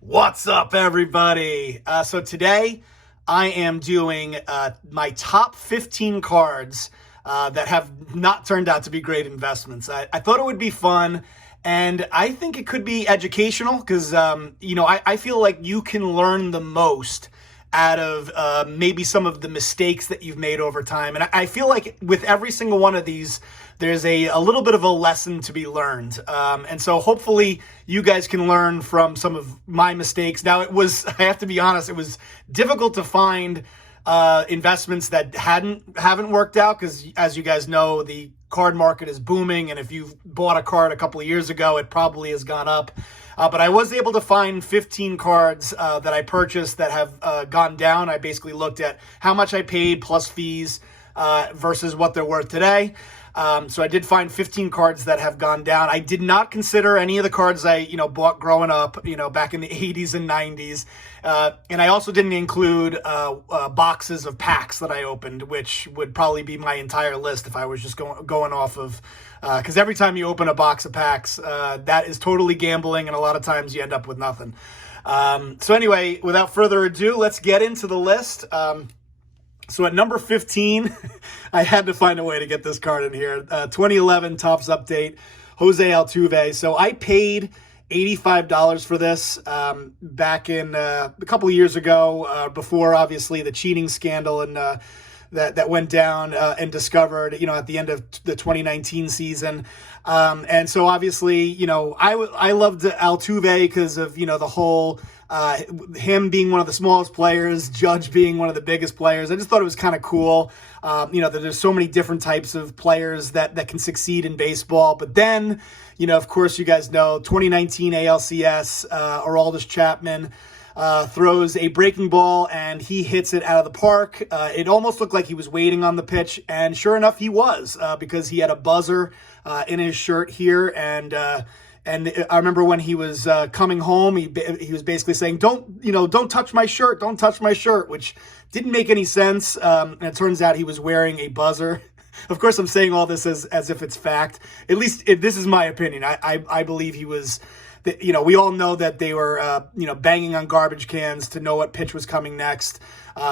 What's up, everybody? So today I am doing my top 15 cards that have not turned out to be great investments. I thought it would be fun, and I think it could be educational because, I feel like you can learn the most out of maybe some of the mistakes that you've made over time. And I feel like with every single one of these, there's a little bit of a lesson to be learned. And so hopefully you guys can learn from some of my mistakes. Now, I have to be honest, it was difficult to find investments that haven't worked out because, as you guys know, the card market is booming. And if you bought a card a couple of years ago, it probably has gone up. But I was able to find 15 cards that I purchased that have gone down. I basically looked at how much I paid plus fees versus what they're worth today. So I did find 15 cards that have gone down. I did not consider any of the cards I, bought growing up, back in the 80s and 90s. And I also didn't include boxes of packs that I opened, which would probably be my entire list if I was just going off of, because every time you open a box of packs, that is totally gambling, and a lot of times you end up with nothing. So anyway, without further ado, let's get into the list. So at number 15, I had to find a way to get this card in here. 2011 Topps Update, Jose Altuve. So I paid $85 for this back in a couple of years ago, before obviously the cheating scandal and that went down and discovered, at the end of the 2019 season. And so obviously, I loved Altuve because of, the whole him being one of the smallest players, Judge being one of the biggest players. I just thought it was kind of cool, that there's so many different types of players that can succeed in baseball. But then, of course, you guys know 2019 ALCS, Aroldis Chapman throws a breaking ball and he hits it out of the park. It almost looked like he was waiting on the pitch, and sure enough, he was, because he had a buzzer in his shirt here. And I remember when he was coming home, he was basically saying, don't touch my shirt, don't touch my shirt, which didn't make any sense. And it turns out he was wearing a buzzer. Of course, I'm saying all this as if it's fact. At least this is my opinion. I believe he was, we all know that they were, banging on garbage cans to know what pitch was coming next.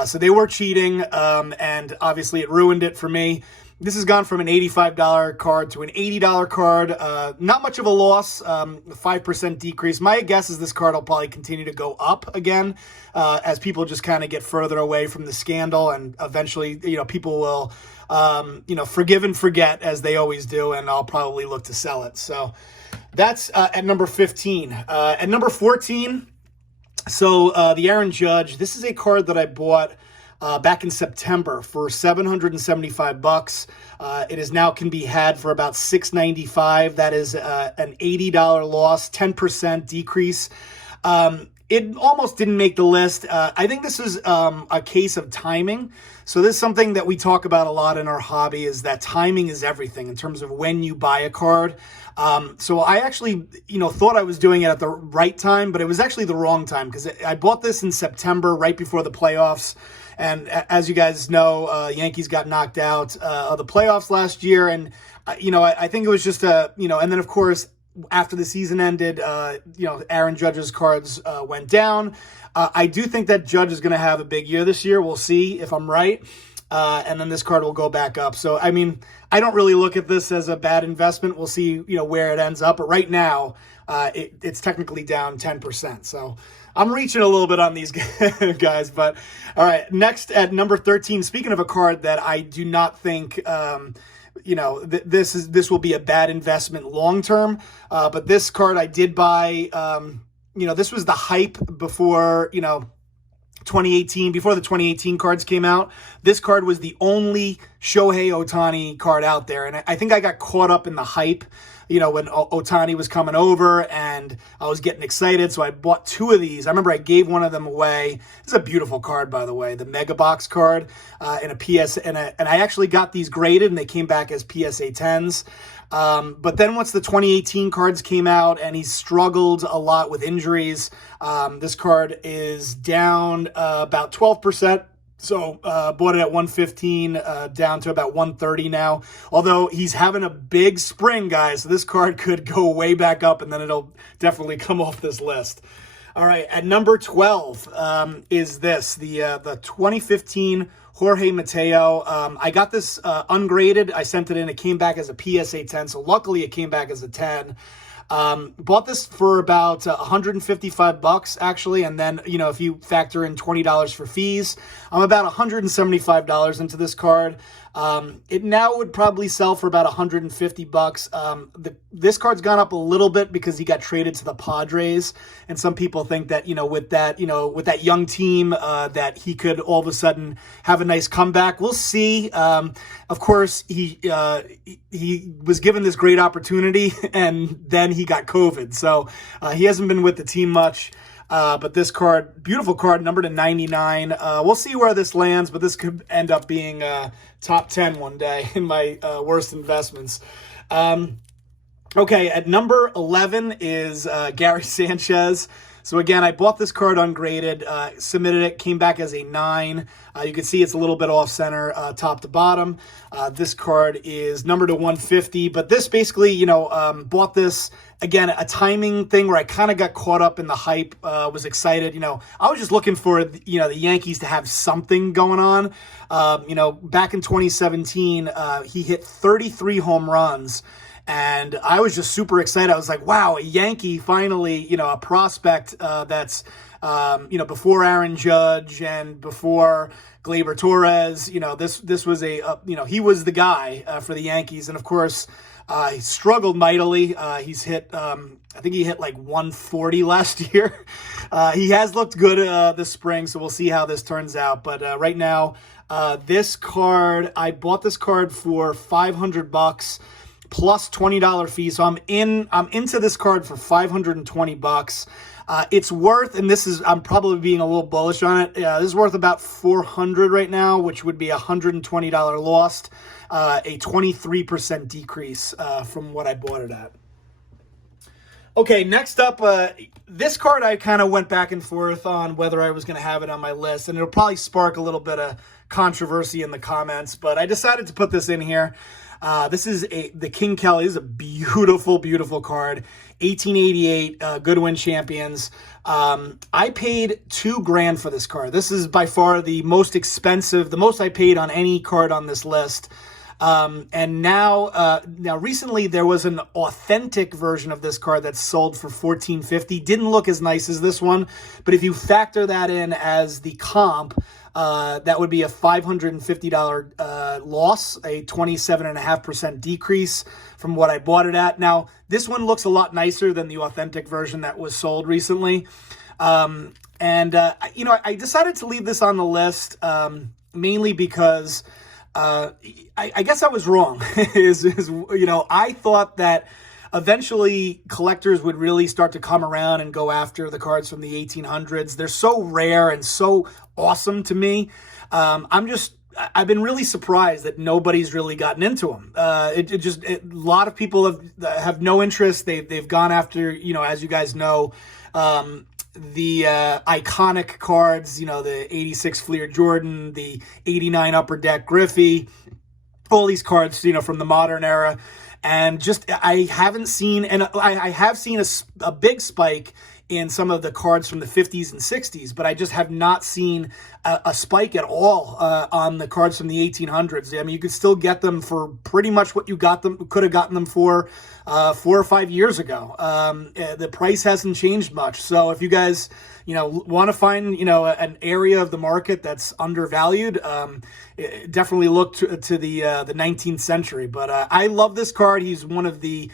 So they were cheating, and obviously it ruined it for me. This has gone from an $85 card to an $80 card. Not much of a loss, 5% decrease. My guess is this card will probably continue to go up again as people just kind of get further away from the scandal, and eventually, people will, forgive and forget as they always do, and I'll probably look to sell it. So that's at number 15. At number 14, so the Aaron Judge. This is a card that I bought back in September for $775. It is now can be had for about $695. That is an $80 loss, 10% decrease. It almost didn't make the list. I think this is a case of timing. So this is something that we talk about a lot in our hobby, is that timing is everything in terms of when you buy a card. So I actually, thought I was doing it at the right time, but it was actually the wrong time, because I bought this in September, right before the playoffs. And as you guys know, Yankees got knocked out of the playoffs last year. And, I think it was just and then, of course, after the season ended, Aaron Judge's cards went down. I do think that Judge is going to have a big year this year. We'll see if I'm right. And then this card will go back up. So, I mean, I don't really look at this as a bad investment. We'll see, where it ends up. But right now, it's technically down 10%. So I'm reaching a little bit on these guys. But all right, next at number 13, speaking of a card that I do not think, this will be a bad investment long term. But this card I did buy, this was the hype before, 2018, before the 2018 cards came out. This card was the only Shohei Ohtani card out there. And I think I got caught up in the hype, when Ohtani was coming over, and I was getting excited. So I bought two of these. I remember I gave one of them away. This is a beautiful card, by the way, the Mega Box card, in a PS, and I actually got these graded, and they came back as PSA 10s. But then once the 2018 cards came out and he struggled a lot with injuries, this card is down about 12%. So bought it at 115, down to about 130 now. Although he's having a big spring, guys. So this card could go way back up, and then it'll definitely come off this list. All right, at number 12 is the 2015 Jorge Mateo. I got this ungraded. I sent it in. It came back as a PSA 10, so luckily it came back as a 10. Bought this for about 155 bucks actually, and then if you factor in $20 for fees, I'm about $175 into this card. It now would probably sell for about 150 bucks. This card's gone up a little bit because he got traded to the Padres, and some people think that with that young team that he could all of a sudden have a nice comeback. We'll see. Of course, he was given this great opportunity, and then he got COVID, so he hasn't been with the team much. But this card, beautiful card, numbered to 99. We'll see where this lands, but this could end up being top 10 one day in my worst investments. Okay, at number 11 is Gary Sanchez. So again, I bought this card ungraded, submitted it, came back as a 9. You can see it's a little bit off center, top to bottom. This card is numbered to 150, but this basically, bought this, again, a timing thing where I kind of got caught up in the hype, was excited. I was just looking for, the Yankees to have something going on. Back in 2017, he hit 33 home runs. And I was just super excited. I was like, wow, a Yankee finally, a prospect that's, before Aaron Judge and before Gleyber Torres, this was he was the guy for the Yankees. And of course, he struggled mightily. He's hit, I think he hit like 140 last year. He has looked good this spring, so we'll see how this turns out. But right now, this card, I bought this card for 500 bucks. Plus $20 fee, so I'm into this card for 520 bucks. It's worth, and I'm probably being a little bullish on it. This is worth about 400 right now, which would be a $120 lost, a 23% decrease from what I bought it at. Okay, next up, this card I kind of went back and forth on whether I was going to have it on my list, and it'll probably spark a little bit of controversy in the comments, but I decided to put this in here. This is the King Kelly. This is a beautiful, beautiful card. 1888 Goodwin Champions. I paid $2,000 for this card. This is by far the most expensive, the most I paid on any card on this list. And now recently there was an authentic version of this card that's sold for $1,450. Didn't look as nice as this one, but if you factor that in as the comp, that would be a $550 loss, a 27.5% decrease from what I bought it at. Now, this one looks a lot nicer than the authentic version that was sold recently. I decided to leave this on the list mainly because I guess I was wrong. I thought that eventually collectors would really start to come around and go after the cards from the 1800s. They're so rare and so awesome to me. I've been really surprised that nobody's really gotten into them. A lot of people have no interest. They've gone after, as you guys know, the iconic cards, the 86 Fleer Jordan, the 89 Upper Deck Griffey, all these cards, from the modern era. And I haven't seen, and I have seen a big spike in some of the cards from the 50s and 60s, but I just have not seen a spike at all on the cards from the 1800s. I mean, you could still get them for pretty much what you could have gotten them for 4 or 5 years ago. The price hasn't changed much. So if you guys, want to find, an area of the market that's undervalued, definitely look to the 19th century. But I love this card. He's one of the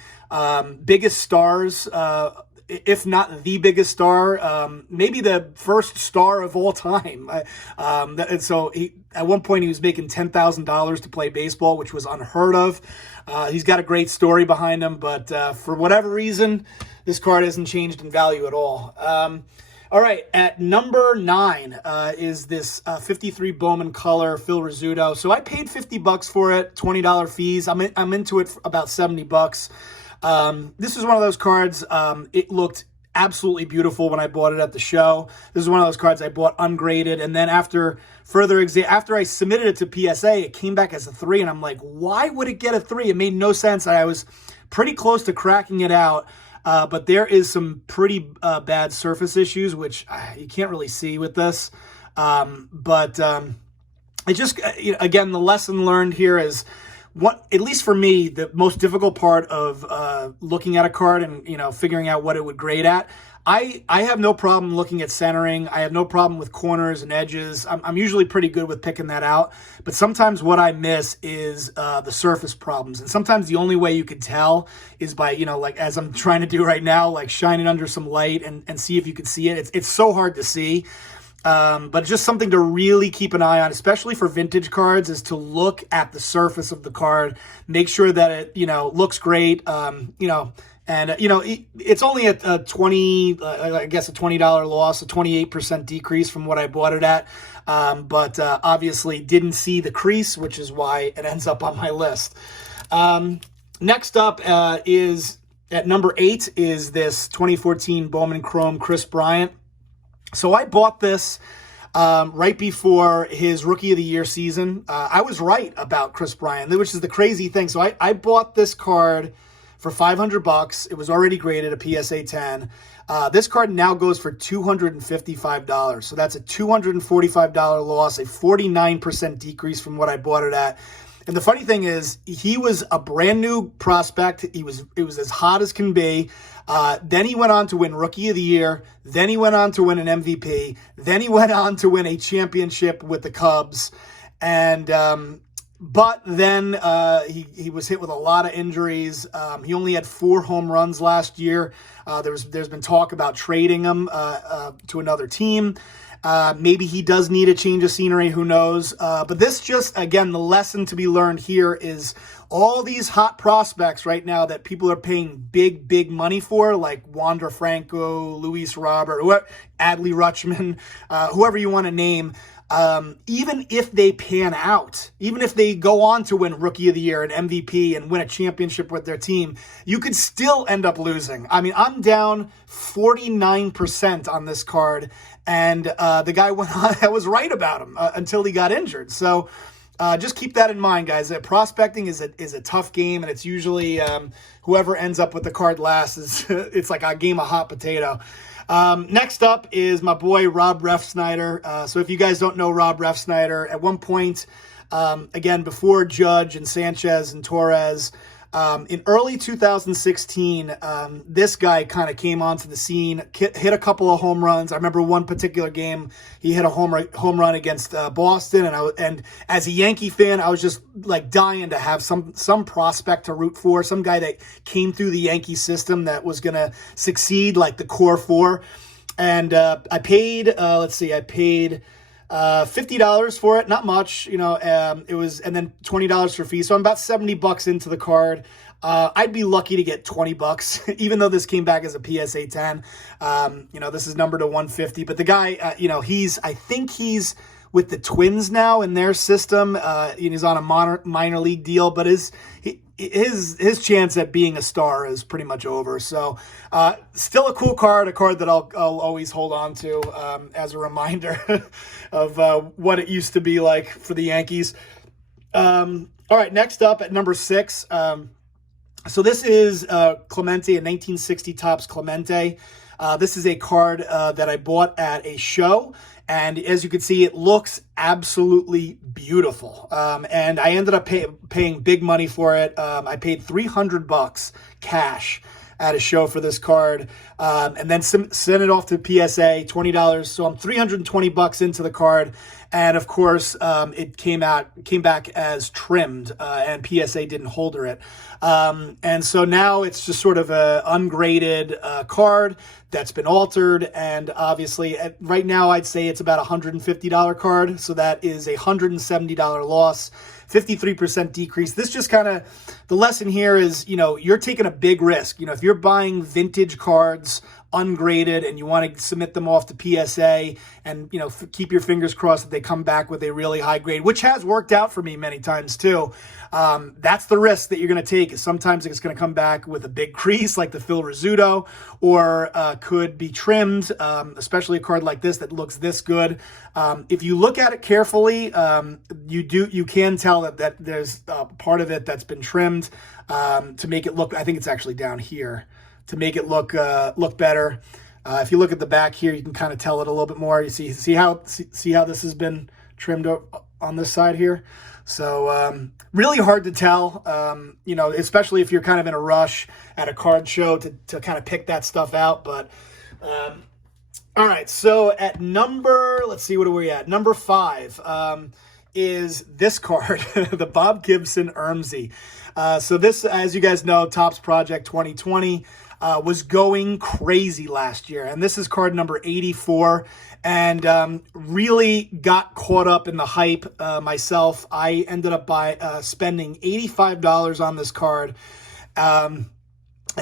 biggest stars, if not the biggest star, maybe the first star of all time. And so at one point he was making $10,000 to play baseball, which was unheard of. He's got a great story behind him, but for whatever reason, this card hasn't changed in value at all. All right, at number 9 is this 53 Bowman Color Phil Rizzuto. So I paid $50 for it, $20 fees. I'm into it for about $70. This is one of those cards, it looked absolutely beautiful when I bought it at the show. This is one of those cards I bought ungraded, and then after I submitted it to PSA, it came back as a 3, and I'm like, why would it get a 3? It made no sense. I was pretty close to cracking it out. but there is some pretty bad surface issues, which you can't really see with this. But it just, again, the lesson learned here is, what, at least for me, the most difficult part of looking at a card and figuring out what it would grade at. I have no problem looking at centering. I have no problem with corners and edges. I'm usually pretty good with picking that out. But sometimes what I miss is the surface problems. And sometimes the only way you could tell is by, like as I'm trying to do right now, like shine it under some light and see if you can see it. It's so hard to see. But just something to really keep an eye on, especially for vintage cards, is to look at the surface of the card, make sure that it, looks great, and, it's only a $20 loss, a 28% decrease from what I bought it at. But obviously didn't see the crease, which is why it ends up on my list. Next up is at number 8 is this 2014 Bowman Chrome Kris Bryant. So I bought this right before his Rookie of the Year season. I was right about Kris Bryant, which is the crazy thing. So I bought this card for $500. It was already graded a PSA 10. This card now goes for $255. So that's a $245 loss, a 49% decrease from what I bought it at. And the funny thing is, he was a brand new prospect. It was as hot as can be. Then he went on to win Rookie of the Year. Then he went on to win an MVP. Then he went on to win a championship with the Cubs. And but then he was hit with a lot of injuries. He only had 4 home runs last year. There's been talk about trading him to another team. Maybe he does need a change of scenery, who knows? But this just, again, the lesson to be learned here is all these hot prospects right now that people are paying big money for, like Wander Franco, Luis Robert, Adley Rutschman, whoever you want to name, even if they pan out, even if they go on to win Rookie of the Year and MVP and win a championship with their team, you could still end up losing. I mean, I'm down 49% on this card, and the guy went on, I was right about him until he got injured. So just keep that in mind, guys. Prospecting is a tough game, and it's usually whoever ends up with the card last is it's like a game of hot potato. Next up is my boy Rob Refsnyder. So if you guys don't know Rob Refsnyder, at one point, again, before Judge and Sanchez and Torres, in early 2016, this guy kind of came onto the scene, hit a couple of home runs. I remember one particular game, he hit a home run against Boston, and as a Yankee fan, I was just like dying to have some prospect to root for, some guy that came through the Yankee system that was going to succeed, like the core 4. And I paid, $50 for it, not much, it was, and then $20 for fees. So I'm about $70 into the card. I'd be lucky to get $20, even though this came back as a PSA 10. This is numbered to 150, but the guy, I think he's with the Twins now in their system. He's on a minor league deal, but his chance at being a star is pretty much over. So still a cool card, a card that I'll always hold on to as a reminder of what it used to be like for the Yankees. All right, next up at number 6. So this is Clemente, a 1960 Topps Clemente. This is a card that I bought at a show. And as you can see, it looks absolutely beautiful. And I ended up paying big money for it. I paid $300 cash at a show for this card, and then sent it off to PSA, $20. So I'm $320 into the card. And of course, it came back as trimmed, and PSA didn't holder it. And so now it's just sort of a ungraded card that's been altered. And obviously right now I'd say it's about a $150 card. So that is a $170 loss, 53% decrease. This just kind of, the lesson here is, you're taking a big risk. If you're buying vintage cards ungraded and you want to submit them off to PSA and, keep your fingers crossed that they come back with a really high grade, which has worked out for me many times too. That's the risk that you're going to take, is sometimes it's going to come back with a big crease like the Phil Rizzuto, or could be trimmed, especially a card like this that looks this good. If you look at it carefully, you can tell that there's part of it that's been trimmed to make it look, I think it's actually down here. to make it look better. If you look at the back here, you can kind of tell it a little bit more. You see how this has been trimmed up on this side here. So really hard to tell, especially if you're kind of in a rush at a card show to kind of pick that stuff out. But all right, so at let's see, what are we at? Number 5 is this card, the Bob Gibson Ermsey. So this, as you guys know, Topps Project 2020 was going crazy last year. And this is card number 84. And really got caught up in the hype myself. I ended up spending $85 on this card. And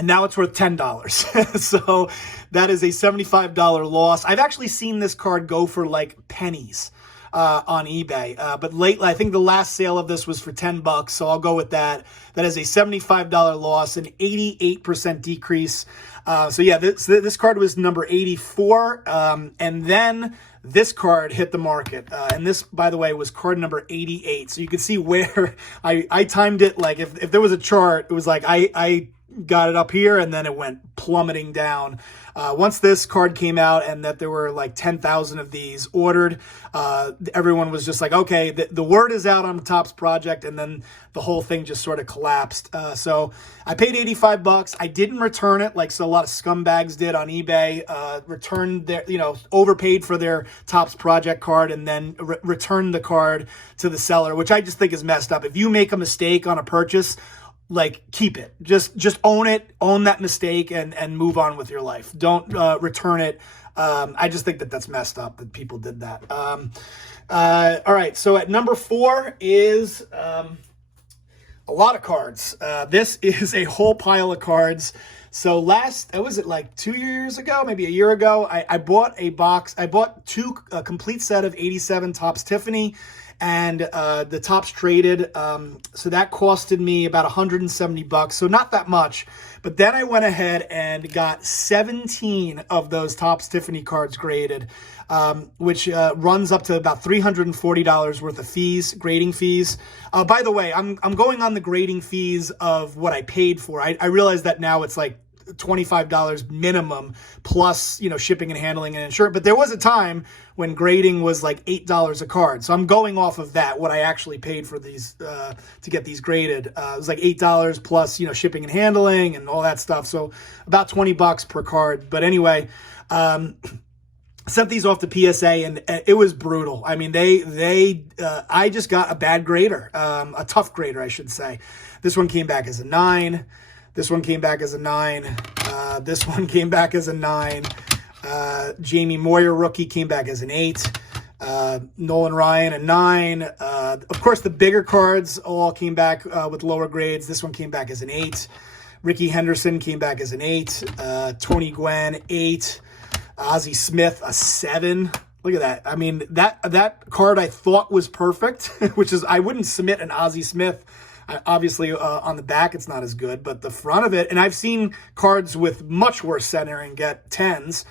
now it's worth $10. So that is a $75 loss. I've actually seen this card go for like pennies on eBay. But lately, I think the last sale of this was for $10, so I'll go with that. That is a $75 loss, an 88% decrease. So yeah, this card was number 84. And then this card hit the market. And this, by the way, was card number 88. So you can see where I timed it. Like if there was a chart, it was like I got it up here and then it went plummeting down. Once this card came out and that there were like 10,000 of these ordered, everyone was just like, okay, the word is out on the Topps Project, and then the whole thing just sort of collapsed. So I paid $85. I didn't return it like so a lot of scumbags did on eBay. Returned their, overpaid for their Topps Project card and then returned the card to the seller, which I just think is messed up. If you make a mistake on a purchase, like, keep it. Just own it, own that mistake, and move on with your life. Don't return it. I just think that's messed up that people did that. All right, so at number 4 is a lot of cards. This is a whole pile of cards. So was it like 2 years ago, maybe a year ago, I bought a box. I bought a complete set of 87 Topps Tiffany, and the Topps traded. So that costed me about $170, so not that much. But then I went ahead and got 17 of those Topps Tiffany cards graded, which runs up to about $340 worth of fees, grading fees. By the way, I'm going on the grading fees of what I paid for. I realize that now it's like $25 minimum plus, shipping and handling and insurance. But there was a time when grading was like $8 a card. So I'm going off of that, what I actually paid for these to get these graded. It was like $8 plus, shipping and handling and all that stuff. So about $20 per card. But anyway, sent these off to PSA and it was brutal. I mean, I just got a bad grader, a tough grader, I should say. This one came back as a 9. This one came back as a 9. This one came back as a 9. Jamie Moyer rookie came back as an 8. Nolan Ryan a 9. Of course, the bigger cards all came back with lower grades. This one came back as an 8. Ricky Henderson came back as an 8. Tony Gwynn 8. Ozzie Smith a 7. Look at that. I mean, that card I thought was perfect, which is I wouldn't submit an Ozzie Smith. Obviously, on the back, it's not as good, but the front of it, and I've seen cards with much worse centering get 10s.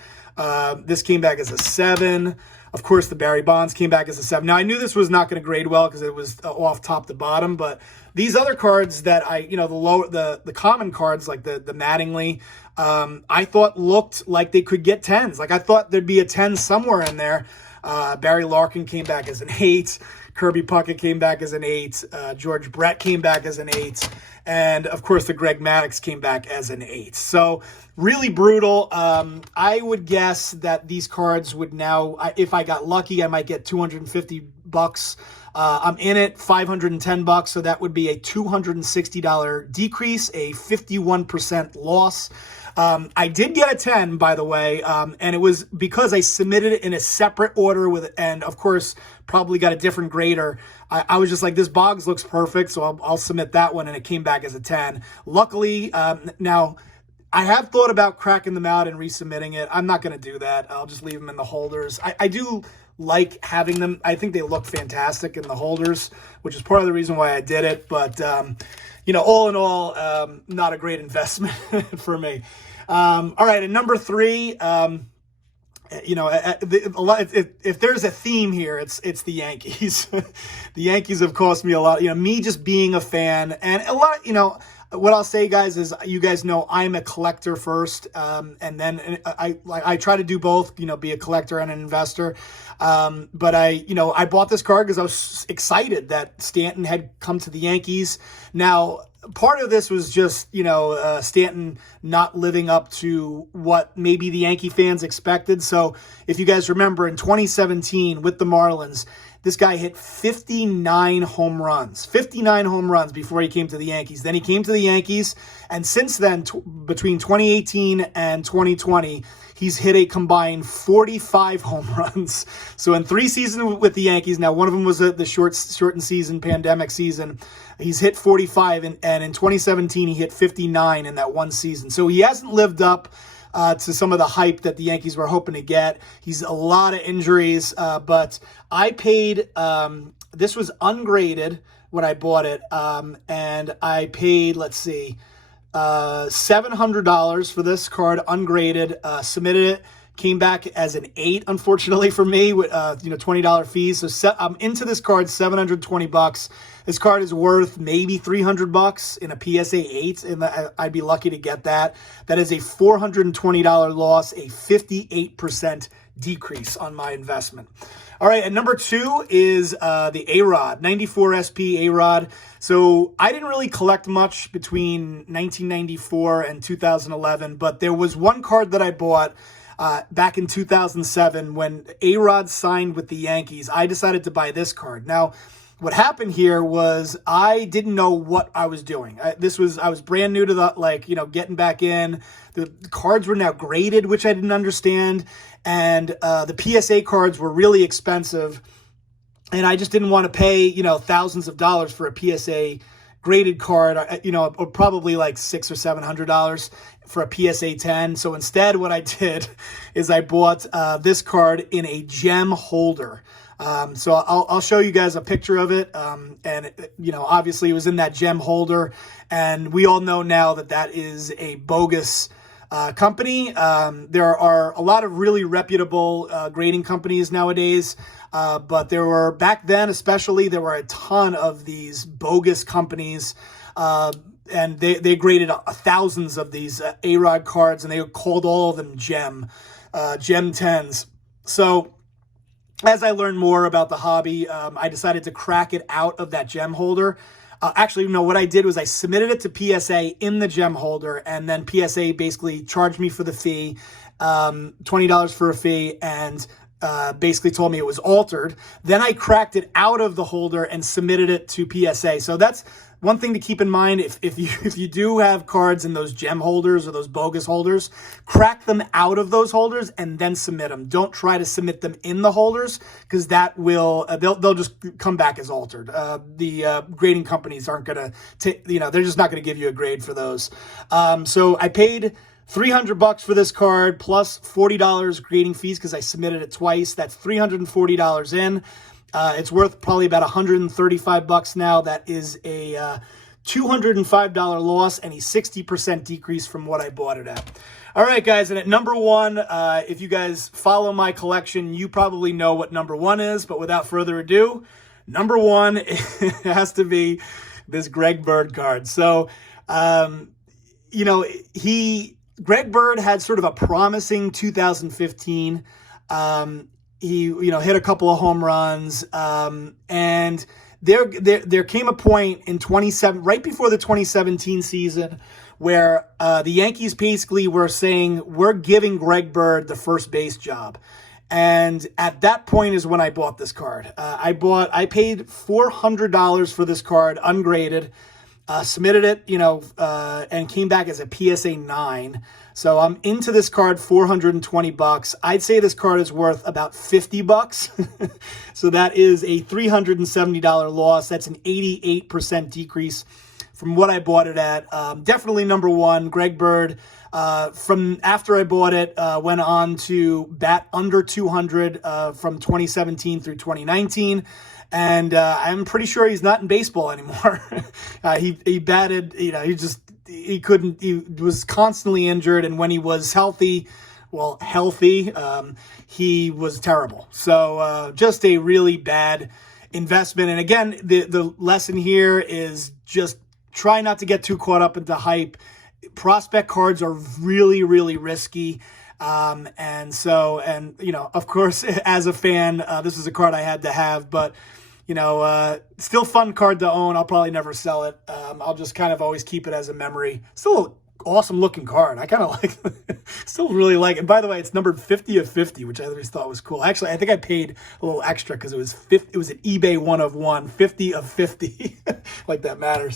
This came back as a 7. Of course, the Barry Bonds came back as a 7. Now, I knew this was not going to grade well because it was off top to bottom, but these other cards that the common cards like the Mattingly, I thought looked like they could get 10s. Like I thought there'd be a 10 somewhere in there. Barry Larkin came back as an 8. Kirby Puckett came back as an 8. George Brett came back as an 8. And, of course, the Greg Maddux came back as an 8. So, really brutal. I would guess that these cards would now, if I got lucky, I might get $250. I'm in it, $510, so that would be a $260 decrease, a 51% loss. I did get a 10, by the way, and it was because I submitted it in a separate order and of course, probably got a different grader. I was just like, this Boggs looks perfect, so I'll submit that one, and it came back as a 10. Luckily, now, I have thought about cracking them out and resubmitting it. I'm not going to do that. I'll just leave them in the holders. I do like having them. I think they look fantastic in the holders, which is part of the reason why I did it. But, all in all, not a great investment for me. All right, and number 3, if there's a theme here, it's the Yankees. The Yankees have cost me a lot. Me just being a fan, and a lot. what I'll say, guys, is you guys know I'm a collector first, and then I try to do both, be a collector and an investor. But I bought this card because I was excited that Stanton had come to the Yankees. Now, part of this was just, Stanton not living up to what maybe the Yankee fans expected. So if you guys remember in 2017 with the Marlins, this guy hit 59 home runs before he came to the Yankees. Then he came to the Yankees, and since then, between 2018 and 2020, he's hit a combined 45 home runs. So in 3 seasons with the Yankees, now one of them was the shortened season, pandemic season, he's hit 45, and in 2017, he hit 59 in that one season. So he hasn't lived up to some of the hype that the Yankees were hoping to get. He's a lot of injuries, but I paid, this was ungraded when I bought it, and I paid, let's see, $700 for this card, ungraded, submitted it, came back as an 8, unfortunately for me, with $20 fees. So I'm into this card, $720. This card is worth maybe $300 in a PSA 8, and I'd be lucky to get that. That is a $420 loss, a 58% decrease on my investment. All right, and number 2 is the A-Rod, 94 SP A-Rod. So I didn't really collect much between 1994 and 2011, but there was one card that I bought back in 2007 when A-Rod signed with the Yankees. I decided to buy this card. Now, what happened here was I didn't know what I was doing. I was brand new to the, getting back in. The cards were now graded, which I didn't understand. And the PSA cards were really expensive. And I just didn't want to pay, thousands of dollars for a PSA graded card, or probably like $600 or $700 for a PSA 10. So instead, what I did is I bought this card in a gem holder. So I'll show you guys a picture of it. And, obviously it was in that gem holder. And we all know now that is a bogus company. There are a lot of really reputable grading companies nowadays. But back then especially, there were a ton of these bogus companies. And they graded thousands of these A-Rod cards, and they called all of them Gem 10s. So as I learned more about the hobby, I decided to crack it out of that gem holder. Actually, no, what I did was I submitted it to PSA in the gem holder, and then PSA basically charged me for the fee, $20 for a fee, and basically told me it was altered. Then I cracked it out of the holder and submitted it to PSA. So that's one thing to keep in mind. If you do have cards in those gem holders or those bogus holders, crack them out of those holders and then submit them. Don't try to submit them in the holders, because that will they'll just come back as altered. The grading companies aren't gonna they're just not gonna give you a grade for those. So I paid $300 for this card plus $40 grading fees because I submitted it twice. That's $340 in. It's worth probably about $135 now. That is a $205 loss and a 60% decrease from what I bought it at. All right, guys, and at number 1, if you guys follow my collection, you probably know what number 1 is, but without further ado, number 1 has to be this Greg Bird card. So, Greg Bird had sort of a promising 2015. He, hit a couple of home runs, and there came a point in right before the 2017 season where the Yankees basically were saying, we're giving Greg Bird the first base job. And at that point is when I bought this card. I paid $400 for this card, ungraded, submitted it, and came back as a PSA 9. So I'm into this card, $420. I'd say this card is worth about $50. So that is a $370 loss. That's an 88% decrease from what I bought it at. Definitely number 1, Greg Bird. From after I bought it, went on to bat under 200 from 2017 through 2019. And I'm pretty sure he's not in baseball anymore. He batted, he was constantly injured. And when he was healthy, he was terrible. So just a really bad investment. And again, the lesson here is just try not to get too caught up into hype. Prospect cards are really, really risky. And you know, of course, as a fan, this is a card I had to have, but you know, still fun card to own. I'll probably never sell it. I'll just kind of always keep it as a memory. Still an awesome looking card. I kind of like, still really like it. And by the way, it's numbered 50 of 50, which I always thought was cool. Actually, I think I paid a little extra because it was it was an eBay 1 of 1, 50 of 50. Like that matters.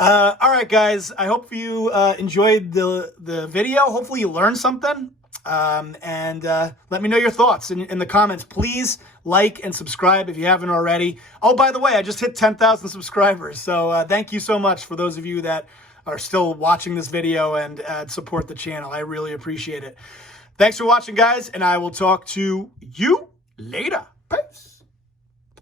All right, guys. I hope you enjoyed the video. Hopefully you learned something. Let me know your thoughts in the comments. Please like and subscribe if you haven't already. Oh, by the way, I just hit 10,000 subscribers. So thank you so much for those of you that are still watching this video and support the channel. I really appreciate it. Thanks for watching, guys, and I will talk to you later. Peace.